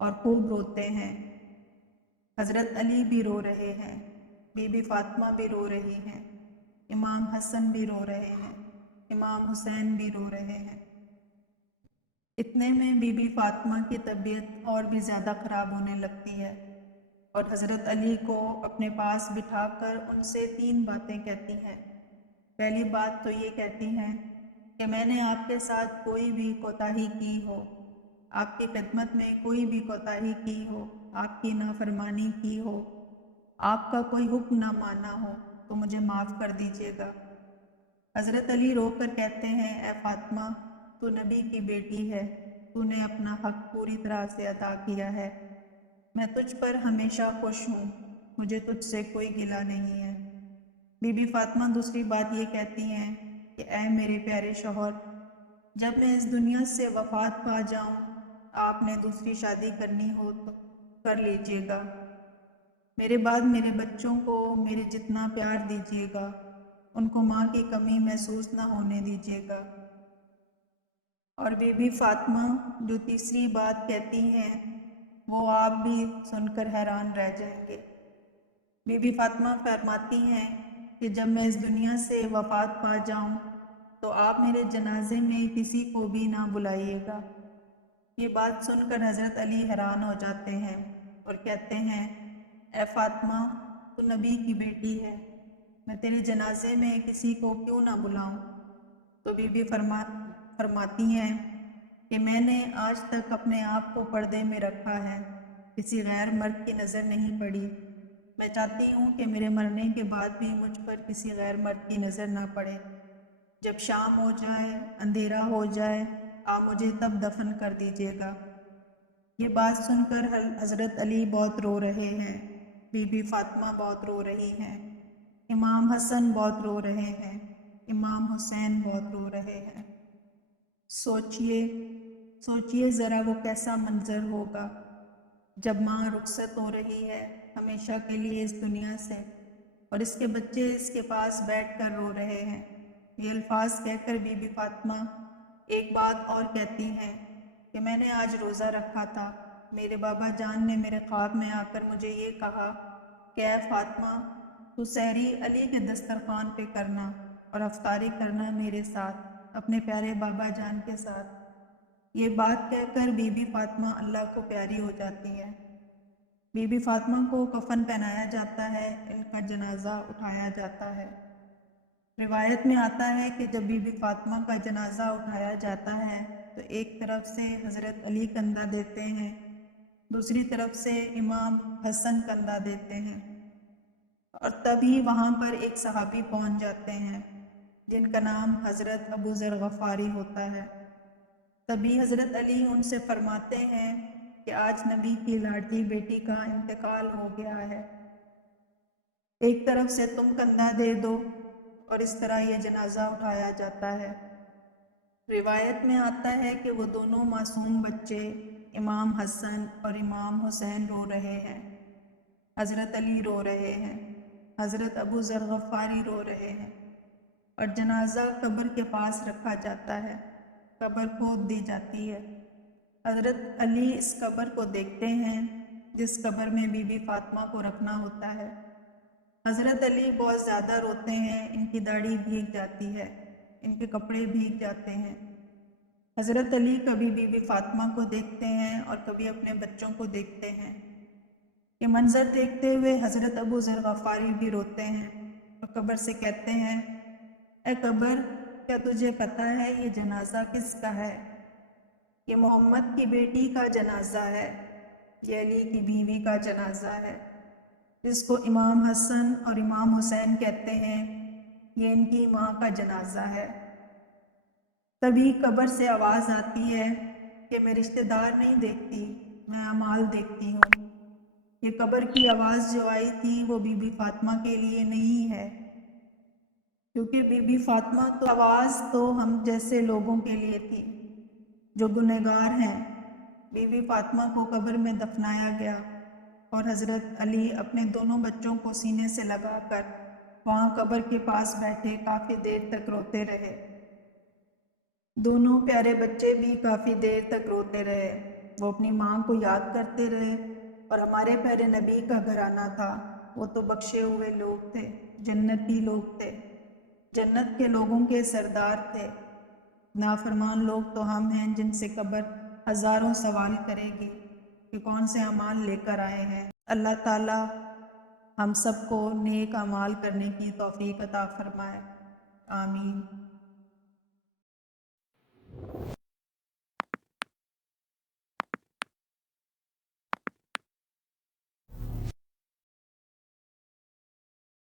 اور خوب روتے ہیں۔ حضرت علی بھی رو رہے ہیں، بی بی فاطمہ بھی رو رہی ہیں، امام حسن بھی رو رہے ہیں، امام حسین بھی رو رہے ہیں۔ اتنے میں بی بی فاطمہ کی طبیعت اور بھی زیادہ خراب ہونے لگتی ہے اور حضرت علی کو اپنے پاس بٹھا کر ان سے 3 باتیں کہتی ہیں۔ پہلی بات تو یہ کہتی ہیں کہ میں نے آپ کے ساتھ کوئی بھی کوتاہی کی ہو، آپ کی خدمت میں کوئی بھی کوتاہی کی ہو، آپ کی نافرمانی کی ہو، آپ کا کوئی حکم نہ مانا ہو تو مجھے معاف کر دیجیے گا۔ حضرت علی رو کر کہتے ہیں، اے فاطمہ، تو نبی کی بیٹی ہے، تو نے اپنا حق پوری طرح سے ادا کیا ہے، میں تجھ پر ہمیشہ خوش ہوں، مجھے تجھ سے کوئی گلہ نہیں ہے۔ بی بی فاطمہ دوسری بات یہ کہتی ہیں کہ اے میرے پیارے شوہر، جب میں اس دنیا سے وفات پا جاؤں، آپ نے دوسری شادی کرنی ہو تو کر لیجیے گا، میرے بعد میرے بچوں کو میرے جتنا پیار دیجیے گا، ان کو ماں کی کمی محسوس نہ ہونے دیجیے گا۔ اور بی بی فاطمہ جو تیسری بات کہتی ہیں وہ آپ بھی سن کر حیران رہ جائیں گے۔ بی بی فاطمہ فرماتی ہیں کہ جب میں اس دنیا سے وفات پا جاؤں تو آپ میرے جنازے میں کسی کو بھی نہ بلائیے گا۔ یہ بات سن کر حضرت علی حیران ہو جاتے ہیں اور کہتے ہیں، اے فاطمہ، تو نبی کی بیٹی ہے، میں تیرے جنازے میں کسی کو کیوں نہ بلاؤں؟ تو بی بی فرماتی ہیں کہ میں نے آج تک اپنے آپ کو پردے میں رکھا ہے، کسی غیر مرد کی نظر نہیں پڑی، میں چاہتی ہوں کہ میرے مرنے کے بعد بھی مجھ پر کسی غیر مرد کی نظر نہ پڑے، جب شام ہو جائے، اندھیرا ہو جائے، آپ مجھے تب دفن کر دیجیے گا۔ یہ بات سن کر حضرت علی بہت رو رہے ہیں، بی بی فاطمہ بہت رو رہی ہیں، امام حسن بہت رو رہے ہیں، امام حسین بہت رو رہے ہیں۔ سوچئے ذرا وہ کیسا منظر ہوگا جب ماں رخصت ہو رہی ہے ہمیشہ کے لیے اس دنیا سے، اور اس کے بچے اس کے پاس بیٹھ کر رو رہے ہیں۔ یہ الفاظ کہہ کر بی بی فاطمہ ایک بات اور کہتی ہیں کہ میں نے آج روزہ رکھا تھا، میرے بابا جان نے میرے خواب میں آ کر مجھے یہ کہا کہ اے فاطمہ، تو سحری علی کے دسترخوان پہ کرنا اور افطاری کرنا میرے ساتھ، اپنے پیارے بابا جان کے ساتھ۔ یہ بات کہہ کر بی بی فاطمہ اللہ کو پیاری ہو جاتی ہے۔ بی بی فاطمہ کو کفن پہنایا جاتا ہے، ان کا جنازہ اٹھایا جاتا ہے۔ روایت میں آتا ہے کہ جب بی بی فاطمہ کا جنازہ اٹھایا جاتا ہے تو ایک طرف سے حضرت علی کندھا دیتے ہیں، دوسری طرف سے امام حسن کندھا دیتے ہیں، اور تبھی وہاں پر ایک صحابی پہنچ جاتے ہیں جن کا نام حضرت ابو ذر غفاری ہوتا ہے۔ تبھی حضرت علی ان سے فرماتے ہیں کہ آج نبی کی لاڈلی بیٹی کا انتقال ہو گیا ہے، ایک طرف سے تم کندھا دے دو، اور اس طرح یہ جنازہ اٹھایا جاتا ہے۔ روایت میں آتا ہے کہ وہ دونوں معصوم بچے امام حسن اور امام حسین رو رہے ہیں، حضرت علی رو رہے ہیں، حضرت ابو ذر غفاری رو رہے ہیں، اور جنازہ قبر کے پاس رکھا جاتا ہے، قبر کھود دی جاتی ہے۔ حضرت علی اس قبر کو دیکھتے ہیں جس قبر میں بی بی فاطمہ کو رکھنا ہوتا ہے۔ حضرت علی بہت زیادہ روتے ہیں، ان کی داڑھی بھیگ جاتی ہے، ان کے کپڑے بھیگ جاتے ہیں۔ حضرت علی کبھی بی بی فاطمہ کو دیکھتے ہیں اور کبھی اپنے بچوں کو دیکھتے ہیں۔ یہ منظر دیکھتے ہوئے حضرت ابو ذر غفاری بھی روتے ہیں اور قبر سے کہتے ہیں، اے قبر، کیا تجھے پتہ ہے یہ جنازہ کس کا ہے؟ یہ محمد کی بیٹی کا جنازہ ہے، یہ علی کی بیوی کا جنازہ ہے، جس کو امام حسن اور امام حسین کہتے ہیں، یہ ان کی ماں کا جنازہ ہے۔ تبھی قبر سے آواز آتی ہے کہ میں رشتہ دار نہیں دیکھتی، میں اعمال دیکھتی ہوں۔ یہ قبر کی آواز جو آئی تھی وہ بی بی فاطمہ کے لیے نہیں ہے، کیونکہ بی بی فاطمہ تو آواز تو ہم جیسے لوگوں کے لیے تھی جو گنہگار ہیں۔ بی بی فاطمہ کو قبر میں دفنایا گیا اور حضرت علی اپنے دونوں بچوں کو سینے سے لگا کر وہاں قبر کے پاس بیٹھے کافی دیر تک روتے رہے۔ دونوں پیارے بچے بھی کافی دیر تک روتے رہے۔ وہ اپنی ماں کو یاد کرتے رہے، اور ہمارے پیارے نبی کا گھرانہ تھا، وہ تو بخشے ہوئے لوگ تھے، جنتی لوگ تھے، جنت کے لوگوں کے سردار تھے۔ نافرمان لوگ تو ہم ہیں جن سے قبر ہزاروں سوال کرے گی کہ کون سے اعمال لے کر آئے ہیں۔ اللہ تعالیٰ ہم سب کو نیک اعمال کرنے کی توفیق عطا فرمائے، آمین۔